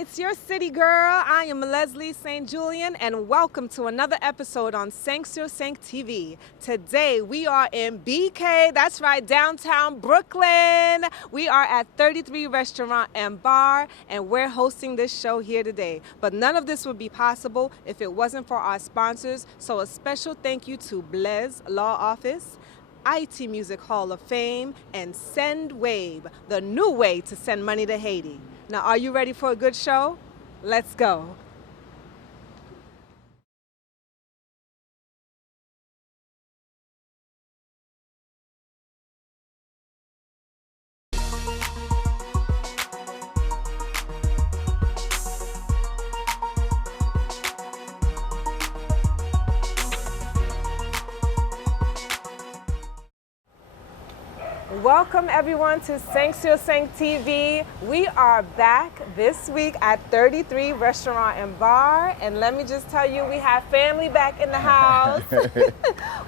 it's your city girl. I am Leslie SAINT-JULIEN, and welcome to another episode on SAINT-JULIEN TV. Today we are in BK, that's right, downtown Brooklyn. We are at 33 Restaurant and Bar, and we're hosting this show here today. But none of this would be possible if it wasn't for our sponsors, so a special thank you to Blaise Law Office, IT Music Hall of Fame, and SendWave, the new way to send money to Haiti. Now, are you ready for a good show? Let's go. Welcome everyone to SAINT-JULIEN TV. We are back this week at 33 Restaurant and Bar, and let me just tell you, we have family back in the house.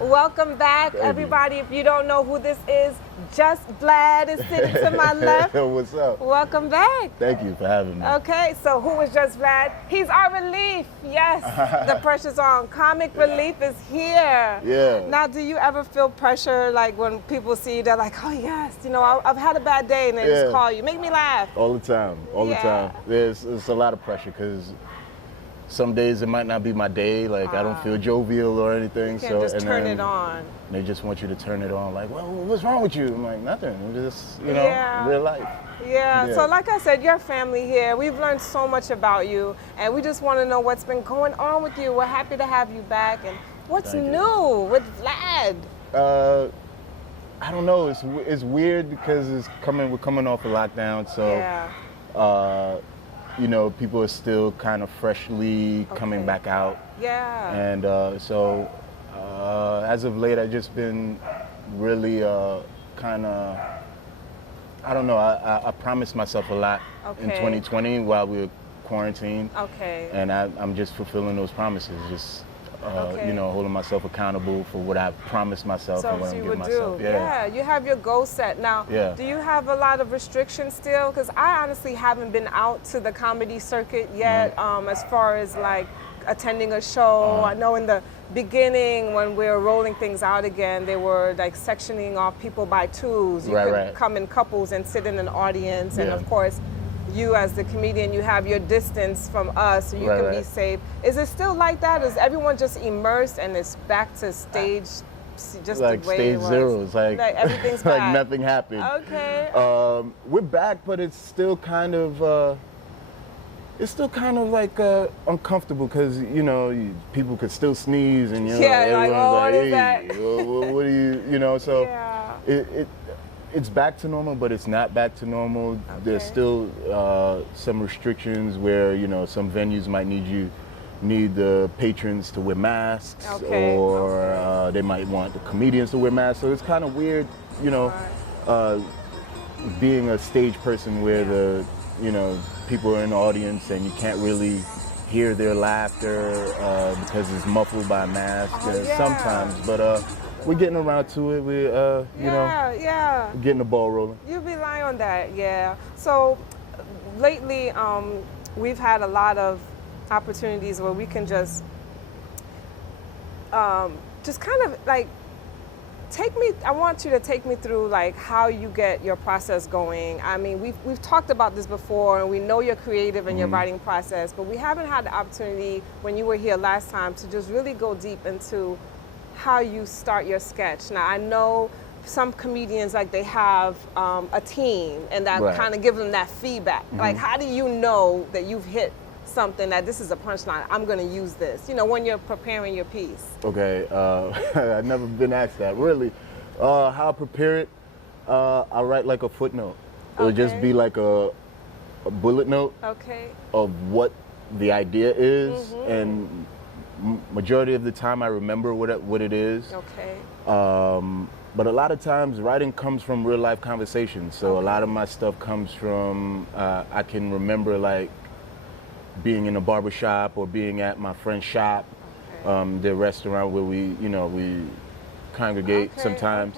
Welcome back, everybody. If you don't know who this is, Justvlad is sitting to my left. What's up? Welcome back. Thank you for having me. Okay, so who is Justvlad? He's our relief. Yes, the pressure's on. Comic relief is here. Yeah. Now, do you ever feel pressure, like when people see you, they're like, oh yes, you know, I've had a bad day, and they just call you, make me laugh. All the time, all the time. There's a lot of pressure because some days it might not be my day, like I don't feel jovial or anything. You can't just turn it on. They just want you to turn it on, like, well, what's wrong with you? I'm like, nothing, I'm just, you know, real life. Yeah, so like I said, your family here, we've learned so much about you, and we just want to know what's been going on with you. We're happy to have you back, and what's new with Vlad? I don't know, it's weird because we're coming off a lockdown, so you know, people are still kind of freshly coming back out. Yeah. And so as of late, I've just been really kind of, I don't know, I promised myself a lot in 2020 while we were quarantined. Okay. And I'm just fulfilling those promises, just you know, holding myself accountable for what I promised myself and what I'm giving myself. Yeah, you have your goal set. Now, do you have a lot of restrictions still? Because I honestly haven't been out to the comedy circuit yet, as far as like attending a show. I know in the beginning when we were rolling things out again, they were like sectioning off people by twos. You could come in couples and sit in an audience, and of course, you as the comedian, you have your distance from us, so you can be safe. Is it still like that? Is everyone just immersed and it's back to stage, just like the way stage it was? zero? It's like everything's back. Like nothing happened. Okay. We're back, but it's still kind of like uncomfortable because, you know, people could still sneeze and, you know, everyone's like, hey, what do you know, so it's back to normal, but it's not back to normal. There's still some restrictions where, you know, some venues might need the patrons to wear masks, or they might want the comedians to wear masks. So it's kind of weird, you know, being a stage person where the, you know, people are in the audience and you can't really hear their laughter because it's muffled by a mask sometimes. But we're getting around to it. We, you know, getting the ball rolling. You rely on that, So lately, we've had a lot of opportunities where we can just kind of like I want you to take me through like how you get your process going. I mean, we've talked about this before, and we know you're creative in your writing process, but we haven't had the opportunity when you were here last time to just really go deep into how you start your sketch. Now, I know some comedians, like they have a team, and that kind of gives them that feedback. Like, how do you know that you've hit something, that this is a punchline, I'm going to use this, you know, when you're preparing your piece? Okay, I've never been asked that, really. How I prepare it, I write like a footnote. It'll just be like a bullet note of what the idea is, and majority of the time I remember what it is. But a lot of times writing comes from real life conversations. So a lot of my stuff comes from, I can remember like being in a barbershop or being at my friend's shop, the restaurant where we congregate sometimes.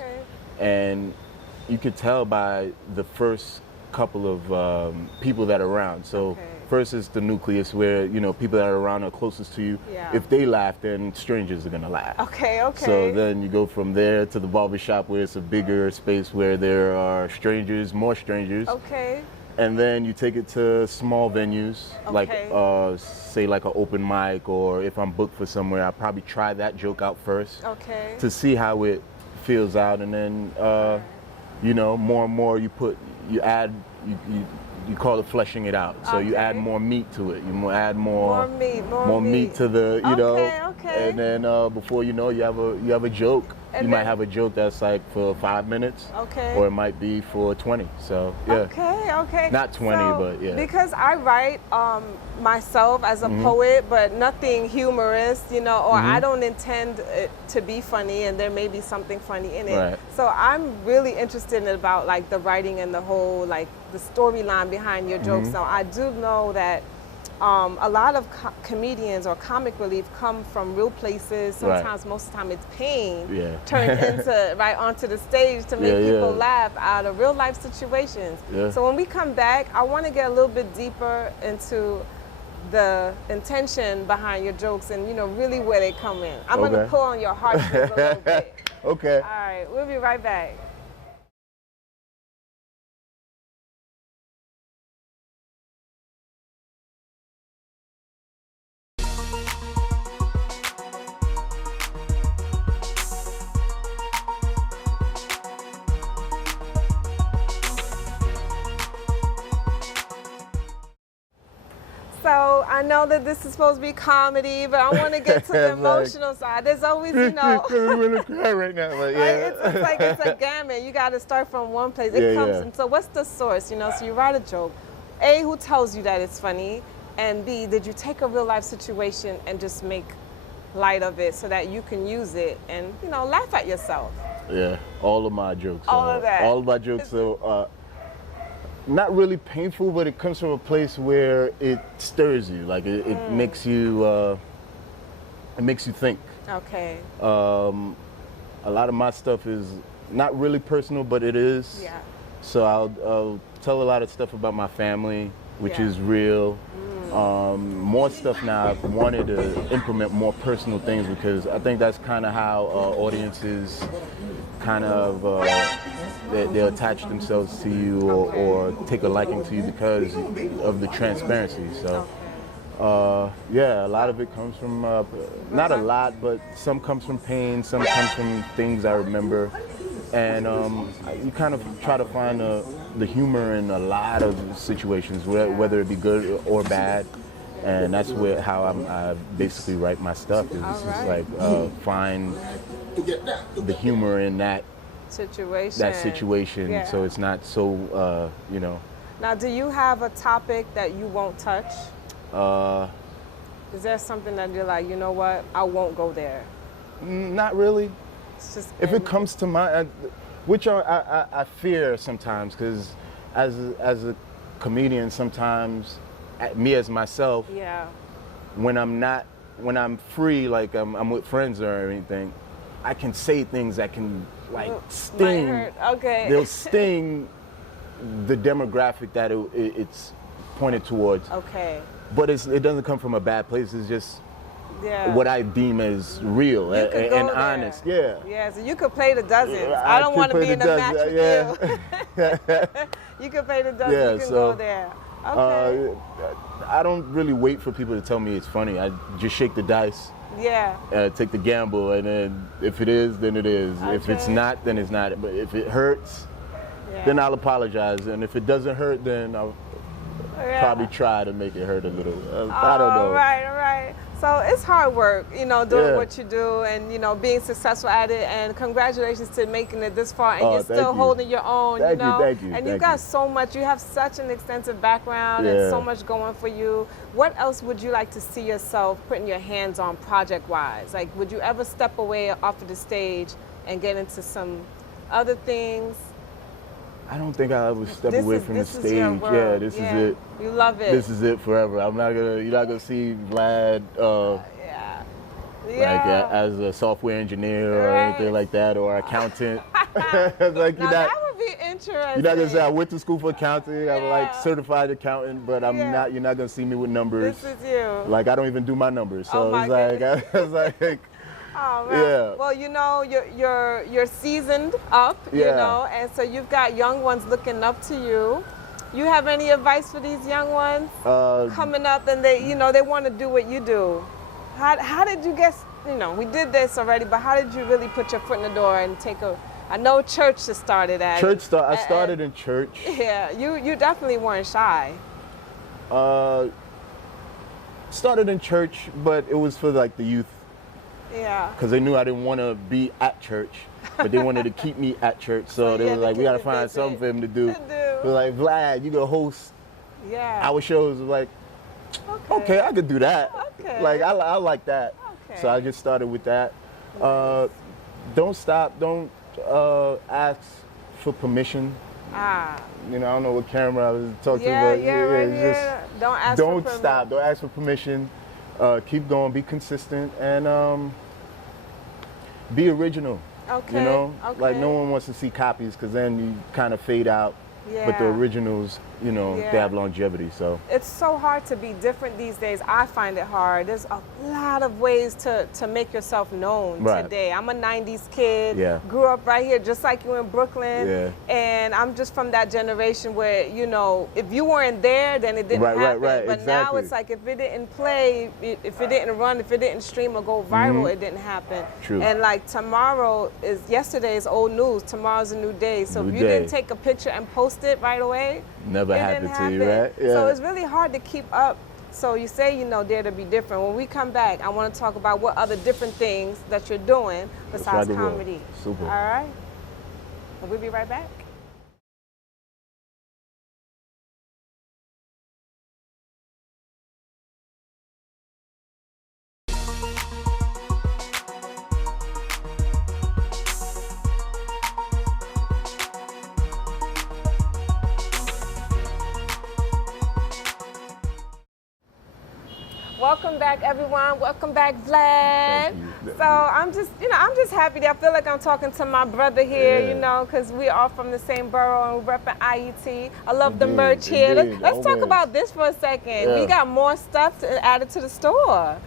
And you could tell by the first couple of people that are around. So First is the nucleus where, you know, people that are around are closest to you. Yeah. If they laugh, then strangers are going to laugh. Okay, okay. So then you go from there to the barbershop where it's a bigger space where there are strangers, more strangers. Okay. And then you take it to small venues, like say like an open mic, or if I'm booked for somewhere, I'll probably try that joke out first to see how it feels out. And then, you know, more and more you call it fleshing it out. So you add more meat to it. You add more meat to the, you know. And then before you know, you have a joke. And you might have a joke that's like for 5 minutes. Or it might be for 20. So yeah. Okay. Not 20, but yeah. Because I write myself as a poet, but nothing humorous, you know, or I don't intend it to be funny, and there may be something funny in it. Right. So I'm really interested in about like the writing and the whole like the storyline behind your jokes. Now I do know that a lot of comedians or comic relief come from real places. Sometimes, most of the time, it's pain turned into onto the stage to make people laugh out of real life situations. So when we come back, I want to get a little bit deeper into the intention behind your jokes and, you know, really where they come in. I'm going to pull on your heartstrings a little bit. Okay. All right, we'll be right back. So I know that this is supposed to be comedy, but I want to get to the emotional side. There's always, you know, I'm gonna cry right now, but yeah. It's like it's a gamut. You got to start from one place. It comes. And so what's the source? You know, so you write a joke. A, who tells you that it's funny, and B, did you take a real life situation and just make light of it so that you can use it and, you know, laugh at yourself? Yeah, all of my jokes. All of that. All of my jokes are not really painful, but it comes from a place where it stirs you. Like it makes you think. Okay. A lot of my stuff is not really personal, but it is. Yeah. So I'll tell a lot of stuff about my family, which is real. More stuff now. I've wanted to implement more personal things because I think that's kind of how audiences kind of they'll attach themselves to you or take a liking to you because of the transparency. So yeah, a lot of it comes from not a lot, but some comes from pain, some comes from things I remember, and you kind of try to find the humor in a lot of situations, whether it be good or bad. And that's how I basically write my stuff. It's just like find the humor in that situation. Yeah. So it's not so you know. Now, do you have a topic that you won't touch? Is there something that you're like, you know what, I won't go there? Not really. It's just if it comes to mind, which I fear sometimes, because as a comedian, sometimes me as myself, when I'm free, like I'm with friends or anything, I can say things that can like sting. Might hurt. Okay. They'll sting the demographic that it's pointed towards. Okay. But it doesn't come from a bad place. It's just what I deem as real and honest. Yeah. Yeah. So you could play the dozens. I don't want to be in a match with you. You could play the dozens. Yeah, you can so, go there. Okay. I don't really wait for people to tell me it's funny. I just shake the dice. Yeah. Take the gamble, and then if it is, then it is. Okay. If it's not, then it's not. But if it hurts, then I'll apologize. And if it doesn't hurt, then I'll probably try to make it hurt a little. I don't know. All right. So it's hard work, you know, doing what you do and, you know, being successful at it. And congratulations to making it this far. And you're still holding your own, you know. Thank you. And you've got so much. You have such an extensive background and so much going for you. What else would you like to see yourself putting your hands on project-wise? Like, would you ever step away off of the stage and get into some other things? I don't think I'll ever step away from the stage. Yeah, this is it. You love it. This is it forever. You're not gonna see Vlad like as a software engineer or anything like that, or accountant. Like that would be interesting. You're not gonna say I went to school for accounting. I'm like certified accountant, but I'm not. You're not gonna see me with numbers. This is you. Like I don't even do my numbers. So it's like it's like. Oh, right. Yeah. Well, you know, you're seasoned up. You know, and so you've got young ones looking up to you. You have any advice for these young ones coming up, and they want to do what you do? How did you get? You know, we did this already, but how did you really put your foot in the door and take a? I know church just started at. I started in church. Yeah, you definitely weren't shy. Started in church, but it was for like the youth. Yeah. Because they knew I didn't want to be at church, but they wanted to keep me at church. So they were like, we got to find something for him to do. They're like, Vlad, you gonna host our shows. Like, okay, I could do that. Okay. Like, I like that. Okay. So I just started with that. Nice. Don't stop. Don't ask for permission. You know, I don't know what camera I was talking about. Don't ask for permission. Don't stop. Don't ask for permission. Keep going. Be consistent and be original. Okay. You know, like no one wants to see copies because then you kind of fade out. Yeah. But the originals, you know, they have longevity. So it's so hard to be different these days. I find it hard. There's a lot of ways to make yourself known today. I'm a 90s kid. Yeah. Grew up right here, just like you in Brooklyn. Yeah. And I'm just from that generation where, you know, if you weren't there, then it didn't happen. Right. But now it's like if it didn't play, if it didn't run, if it didn't stream or go viral, it didn't happen. True. And like tomorrow is yesterday's old news. Tomorrow's a new day. So if you didn't take a picture and post it right away, never happened to you, right? Yeah. So it's really hard to keep up. So you say, you know, dare to be different. When we come back, I want to talk about what other different things that you're doing besides comedy. Super. All right? And we'll be right back. Welcome back, everyone. Welcome back, Vlad. So I'm just happy that I feel like I'm talking to my brother here, you know, because we are from the same borough and we're repping IET. I love the merch here. Let's talk about this for a second. We got more stuff added to the store.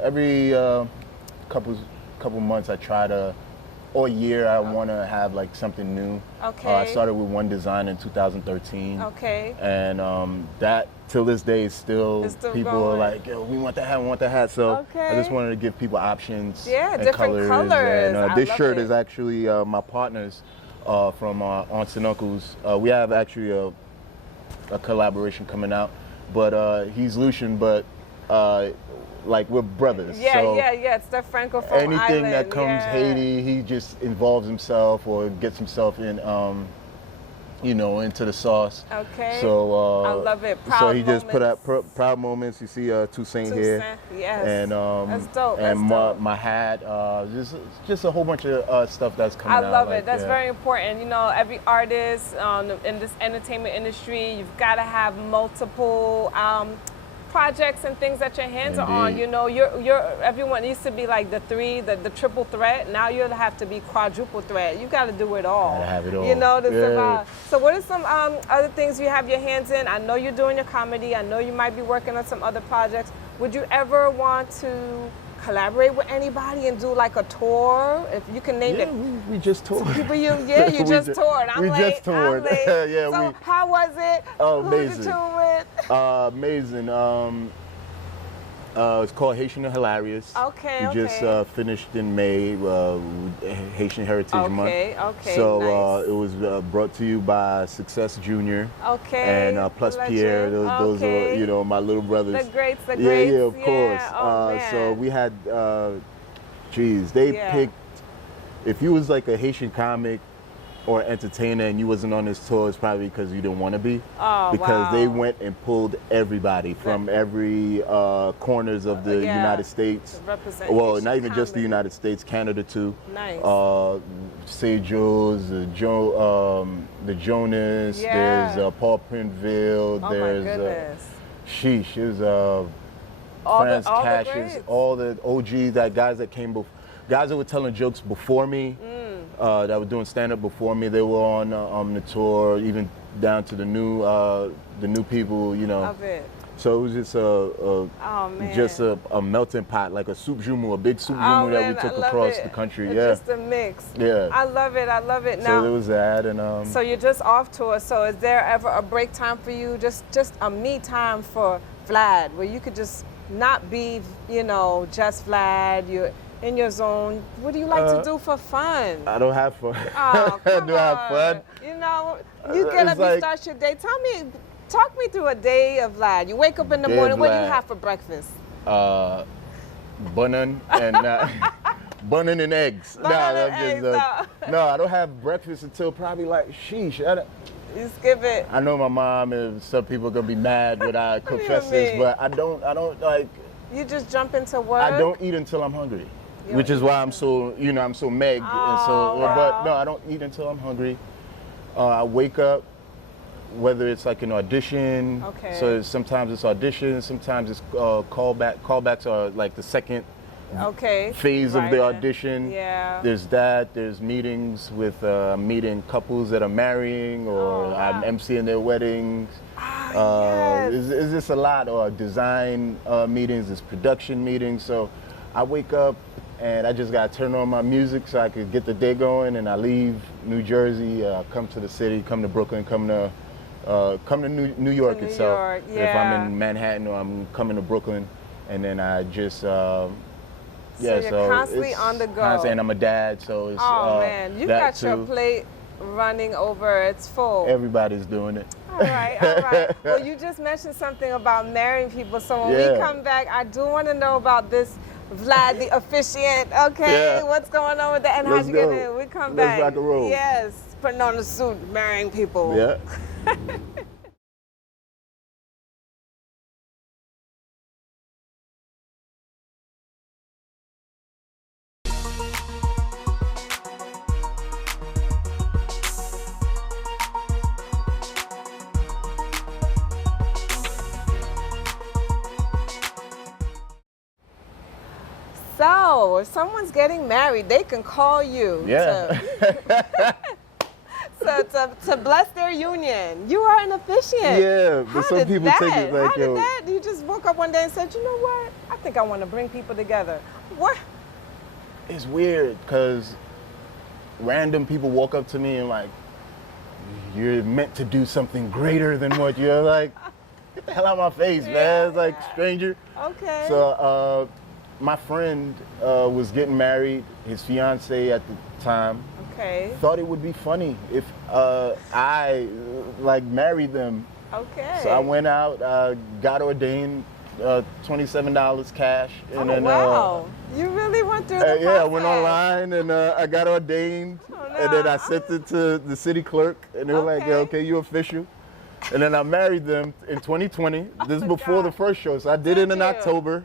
Every couple months I try to, or year I want to have like something new. Okay. I started with one design in 2013. Okay. And that till this day is still people going. Are like, yo, we want that hat. So I just wanted to give people options. Yeah, and different colors. And this shirt is actually my partners from Aunts and Uncles. We have actually a collaboration coming out, but he's Lucian, but like we're brothers. Yeah, so it's the Francophone anything island. that comes Haiti, he just involves himself or gets himself in, you know, into the sauce. Okay. So I love it. Proud so he moments. Just put out proud moments. You see Toussaint here. Yes. And that's dope. And that's my hat. Just a whole bunch of stuff that's coming out. I love it. That's very important. You know, every artist in this entertainment industry, you've got to have multiple projects and things that your hands are on. You know, everyone used to be like the triple threat. Now you'll have to be quadruple threat. You got to do it all. Gotta have it all. You know, to survive. So what are some other things you have your hands in? I know you're doing your comedy. I know you might be working on some other projects. Would you ever want to collaborate with anybody and do like a tour? If you can name it. We just toured. People you just toured. I'm late. So how was it? Oh, amazing. Who did you tour with? Amazing. It's called Haitian and Hilarious. Okay. We just finished in May, Haitian Heritage Month. Okay. So nice. it was brought to you by Success Junior. Okay. And plus Pierre. Those are, you know, my little brothers. The greats. Yeah, of course. So we had, they picked. If you was like a Haitian comic or entertainer and you wasn't on this tour, it's probably because you didn't want to be. Because they went and pulled everybody from every corners of the United States. Well, not even just the United States, Canada too. Nice. Say Jules, the Jonas, there's Paul Prinville, there's Sheesh, there's Franz Cassius, all the OGs, guys that came before, guys that were telling jokes before me. that were doing stand-up before me. They were on the tour, even down to the new people, you know. Love it. So it was just a melting pot, like a soup jumu, a big soup jumu that we took across the country. It's yeah, just a mix. Yeah, I love it. I love it. So now, there was that, and so you're just off tour. So is there ever a break time for you? Just a me time for Vlad, where you could just not be, you know, just Vlad. You're in your zone. What do you like to do for fun? I don't have fun. Oh, come do I have fun? You know, you get up, you start your day. Talk me through a day of Vlad. You wake up in the morning. What do you have for breakfast? Bun and bun and eggs. No, I don't have breakfast until probably like sheesh. You skip it. I know my mom and some people are gonna be mad when I confess this, but I don't like. You just jump into work. I don't eat until I'm hungry, which is why I'm so, you know, I'm so meg. And so, but no, I don't eat until I'm hungry. I wake up, whether it's like an audition. Okay. So sometimes it's auditions, sometimes it's callback. Callbacks are like the second phase of the audition. Yeah. There's that. There's meetings with meeting couples that are marrying, or I'm emceeing their weddings. Yes. It's just a lot. Or design meetings, there's production meetings. So I wake up and I just got to turn on my music so I could get the day going. And I leave New Jersey, come to the city, come to Brooklyn, come to New York itself. If I'm in Manhattan or I'm coming to Brooklyn, and then I just so you're constantly on the go. And I'm a dad, so it's man, you got your plate running over. It's full. Everybody's doing it. All right, all right. Well, you just mentioned something about marrying people. So when we come back, I do want to know about this Vlad, the officiant. Okay, what's going on with that? And how'd you get in? We come back. Let's rock and roll. Yes, putting on a suit, marrying people. Yeah. So, if someone's getting married, they can call you to bless their union. You are an officiant. Yeah, but some people take it like, How did that? You just woke up one day and said, you know what? I think I want to bring people together. What? It's weird because random people walk up to me and like, you're meant to do something greater than what you're like. Get the hell out of my face, man. It's like stranger. Okay. So my friend was getting married. His fiance at the time thought it would be funny if I like married them. Okay. So I went out, got ordained, $27 cash. And then, wow. You really went through the process. Yeah, I went online and I got ordained. And then I sent it to the city clerk, and they were like, yeah, okay, you're official. And then I married them in 2020. This is before the first show. So I did it in October.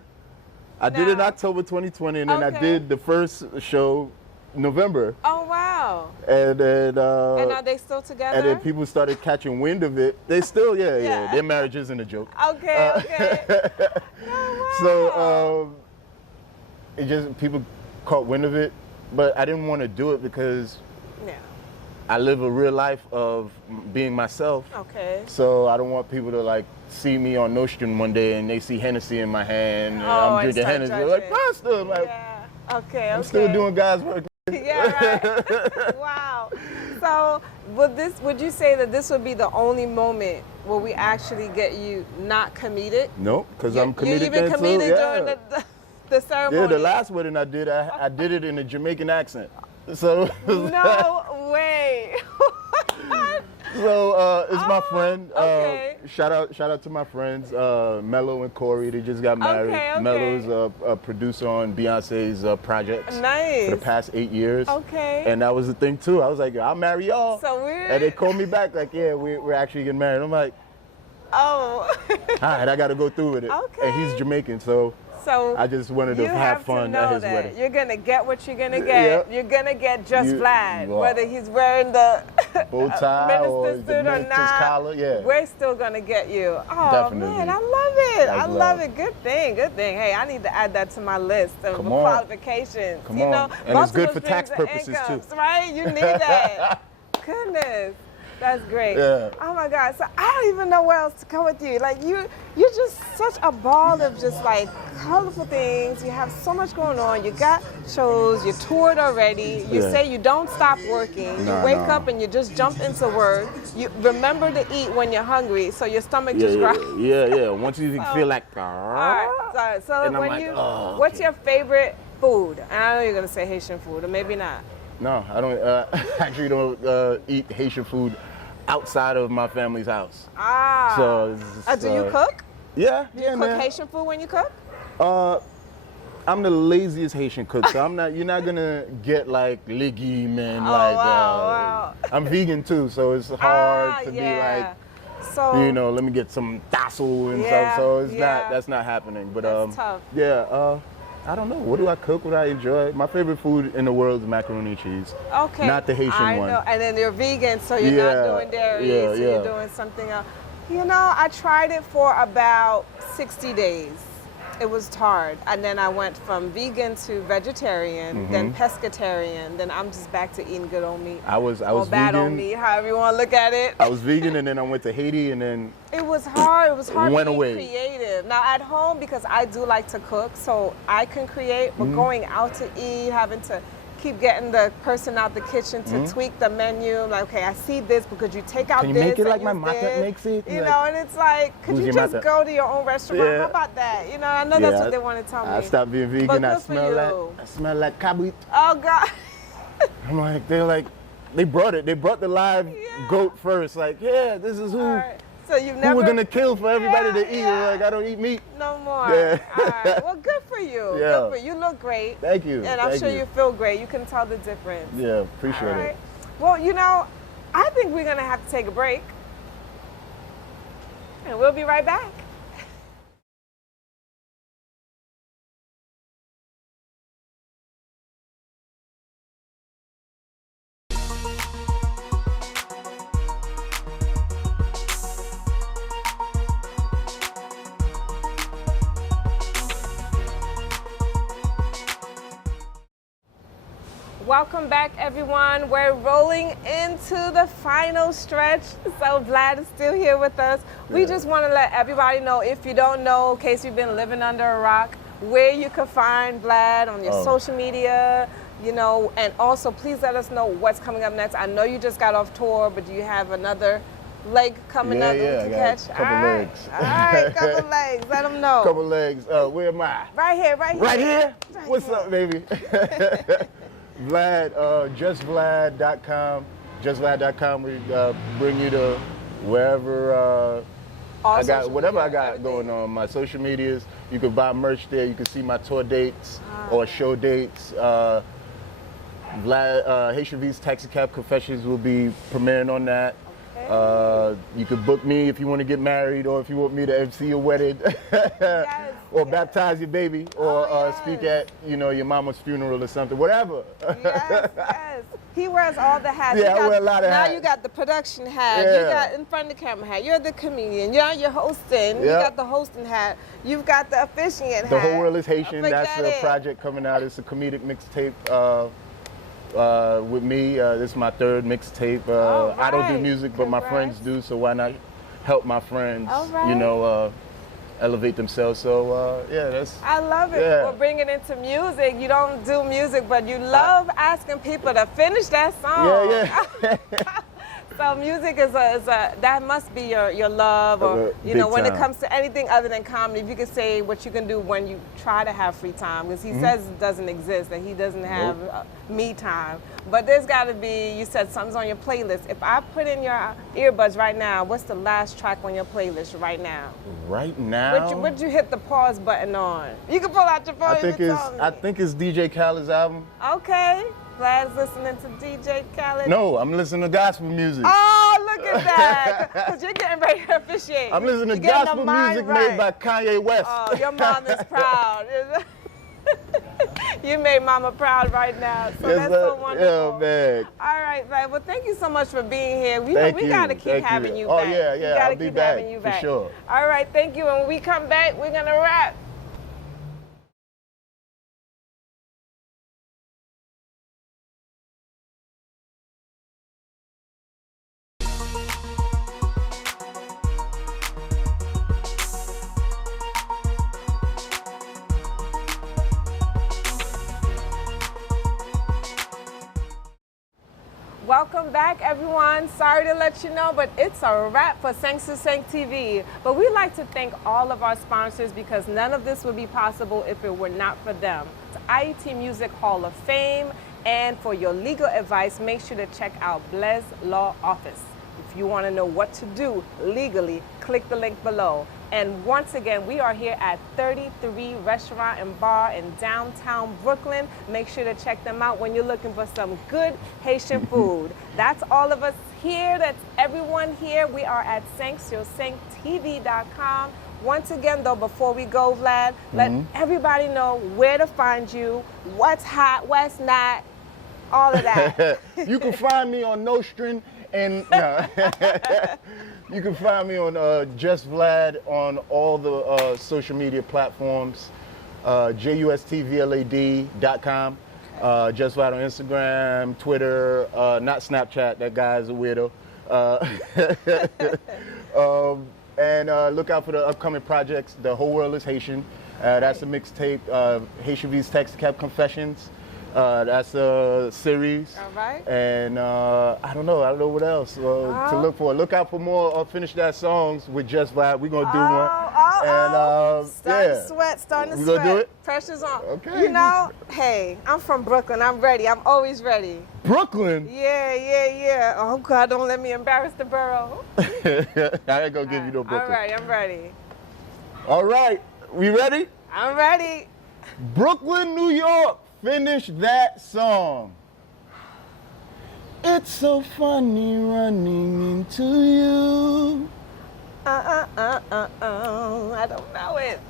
I did it in October 2020, and then I did the first show November. Oh, wow. And then and are they still together? And then people started catching wind of it. They still, yeah. Their marriage isn't a joke. Okay, okay. Oh, wow. So it just, people caught wind of it, but I didn't want to do it because I live a real life of being myself. Okay. So I don't want people to like see me on Nostrand one day and they see Hennessy in my hand and I'm drinking Hennessy. They're like, Pastor. I'm like, I'm still doing God's work. Yeah, right. Wow. So would you say that this would be the only moment where we actually get you not comedic? No, because I'm comedic. You even comedic during the ceremony? Yeah, the last wedding I did, I did it in a Jamaican accent. So no way. So it's my friend. Shout out to my friends, Mello and Corey. They just got married. Mello's a producer on Beyonce's projects for the past 8 years. Okay. And that was the thing too. I was like, I'll marry y'all. So weird. And they called me back like, yeah, we're actually getting married. I'm like, oh. All right, I got to go through with it. Okay. And he's Jamaican, so I just wanted to have fun at his wedding. You're gonna get what you're gonna get. You're gonna get Justvlad, whether he's wearing the bow tie or the suit or minister's not, collar. Yeah, we're still gonna get you. Oh definitely. man, I love it. That's I love it. Good thing. Good thing. Hey, I need to add that to my list of qualifications. Come on. And it's good for tax purposes too. Right? You need that. Goodness. That's great. Yeah. Oh my God. So I don't even know where else to go with you. Like you're just such a ball of just like colorful things. You have so much going on. You got shows. You toured already. You say you don't stop working. You wake up and you just jump into work. You remember to eat when you're hungry, so your stomach just growls. Yeah. Once you feel like. All right. So when what's your favorite food? I know you're gonna say Haitian food, or maybe not. No, I don't. Actually, don't eat Haitian food outside of my family's house. So do you cook? Yeah. Do you cook Haitian food when you cook? I'm the laziest Haitian cook, so you're not gonna get like legume and wow. I'm vegan too, so it's hard to be like, so, you know, let me get some tassel and stuff. So it's that's not happening. But that's tough. I don't know. What do I cook? What do I enjoy? My favorite food in the world is macaroni and cheese. Okay. Not the Haitian one. I know. And then you're vegan, so you're not doing dairy, so you're doing something else. You know, I tried it for about 60 days. It was hard. And then I went from vegan to vegetarian, then pescatarian, then I'm just back to eating good old meat. I was or vegan. Bad old meat, however you want to look at it. I was vegan, and then I went to Haiti, and then it was hard. It was hard being being creative. Now at home, because I do like to cook, so I can create, but going out to eat, having to keep getting the person out the kitchen to tweak the menu. Like, okay, I see this, because you take out this. Can you make it like my mata makes it? You know, and it's like, could you just go to your own restaurant? How about that? You know, I know that's what they want to tell me. I stopped being vegan. But I smell like cabrit. Oh God. I'm like, they brought it. They brought the live goat first. Like, this is who. So you've never. Who we're gonna kill for everybody to eat? Like, I don't eat meat. No more. Yeah. All right. Well, good for you. Yeah. Good for you. You look great. Thank you. And I'm sure you feel great. You can tell the difference. Yeah, appreciate it. Well, you know, I think we're gonna have to take a break, and we'll be right back. Welcome back, everyone. We're rolling into the final stretch. So Vlad is still here with us. We just want to let everybody know, if you don't know, in case you've been living under a rock, where you can find Vlad on your social media, you know, and also please let us know what's coming up next. I know you just got off tour, but do you have another leg coming up that we can catch? Couple legs. All right, couple legs. Let them know. Couple legs. Where am I? Right here, right here. Right here? What's up, baby? Vlad, Justvlad.com. Justvlad.com. We bring you to wherever I got, whatever I got going on. My social medias. You can buy merch there. You can see my tour dates or show dates. Vlad, Haitian V's Taxi Cab Confessions will be premiering on that. You could book me if you want to get married, or if you want me to MC your wedding, or baptize your baby, or speak at your mama's funeral or something, whatever. Yes. He wears all the hats. Yeah, I wear a lot of hats. Now you got the production hat. You got in front of the camera hat. You're the comedian. You're hosting. You got the hosting hat. You've got the officiant hat. The Whole World is Haitian. That's a project coming out. It's a comedic mixtape. With me, this is my third mixtape. I don't do music, but my friends do, so why not help my friends, elevate themselves. So that's. I love it. Well, bring it into music. You don't do music, but you love asking people to finish that song. Yeah. So music is that must be your love, or when it comes to anything other than comedy. If you could say what you can do when you try to have free time, because he says it doesn't exist, that he doesn't have me time. But there's got to be. You said something's on your playlist. If I put in your earbuds right now, what's the last track on your playlist right now? Right now. Would you hit the pause button on? You can pull out your phone. I think it's DJ Khaled's album. Okay. Vlad's listening to DJ Khaled. No, I'm listening to gospel music. Oh, look at that. Because you're getting ready to officiate. I'm listening to gospel music made by Kanye West. Oh, your mom is proud. You made Mama proud right now, so yes, that's so wonderful. Yeah, man. All right, Vlad. Well, thank you so much for being here. We got to keep having you back. back. Oh, yeah. I'll be back, for sure. All right, thank you. And when we come back, we're going to wrap. Welcome back, everyone. Sorry to let you know, but it's a wrap for SAINT-JULIEN TV. But we'd like to thank all of our sponsors because none of this would be possible if it were not for them. It's IET Music Hall of Fame, and for your legal advice, make sure to check out Blaise Law Office. If you want to know what to do legally, click the link below. And once again, we are here at 33 Restaurant and Bar in downtown Brooklyn. Make sure to check them out when you're looking for some good Haitian food. That's all of us here. That's everyone here. We are at SAINT-JULIEN.com. Once again, though, before we go, Vlad, let everybody know where to find you, what's hot, what's not, all of that. You can find me on Nostrin. And you can find me on Justvlad on all the social media platforms, justvlad.com, Justvlad on Instagram, Twitter, not Snapchat, that guy's a weirdo. And look out for the upcoming projects. The Whole World is Haitian. That's a mixtape, Haitian V's Text Kept Confessions. That's a series. All right. And I don't know what else to look for. Look out for more Finish That songs with Justvlad. We're going to do one. Starting to sweat. We're going to do it? Pressure's on. Okay. You know, hey, I'm from Brooklyn. I'm ready. I'm always ready. Brooklyn? Yeah. Oh, God, don't let me embarrass the borough. I ain't going to give you no Brooklyn. All right, I'm ready. All right. We ready? I'm ready. Brooklyn, New York. Finish that song. It's so funny running into you. I don't know it.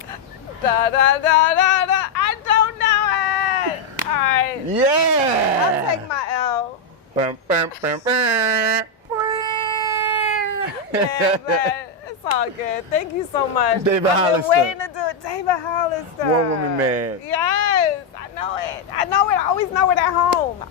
Da da da da da. I don't know it. All right. Yeah. I'll take my L. Bum, bum, bum, bum. Yeah, but it's all good. Thank you so much. David Hollister. I've been waiting to do it. David Hollister. One Woman Man. Yes, I know it. I always know it at home.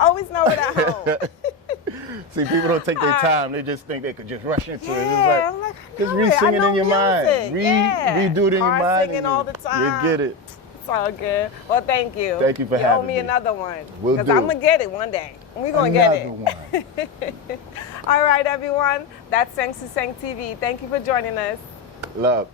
See, people don't take their time. They just think they could just rush into it. Yeah, It's like, I just know re-sing it in your music. mind. Redo it in your mind. Singing all the time. You get it. It's all good. Well, thank you. Thank you for having me. You owe me another one. We'll do. Because I'm going to get it one day. We're going to get it. One. All right, everyone. That's SAINT-JULIEN TV. Thank you for joining us. Love.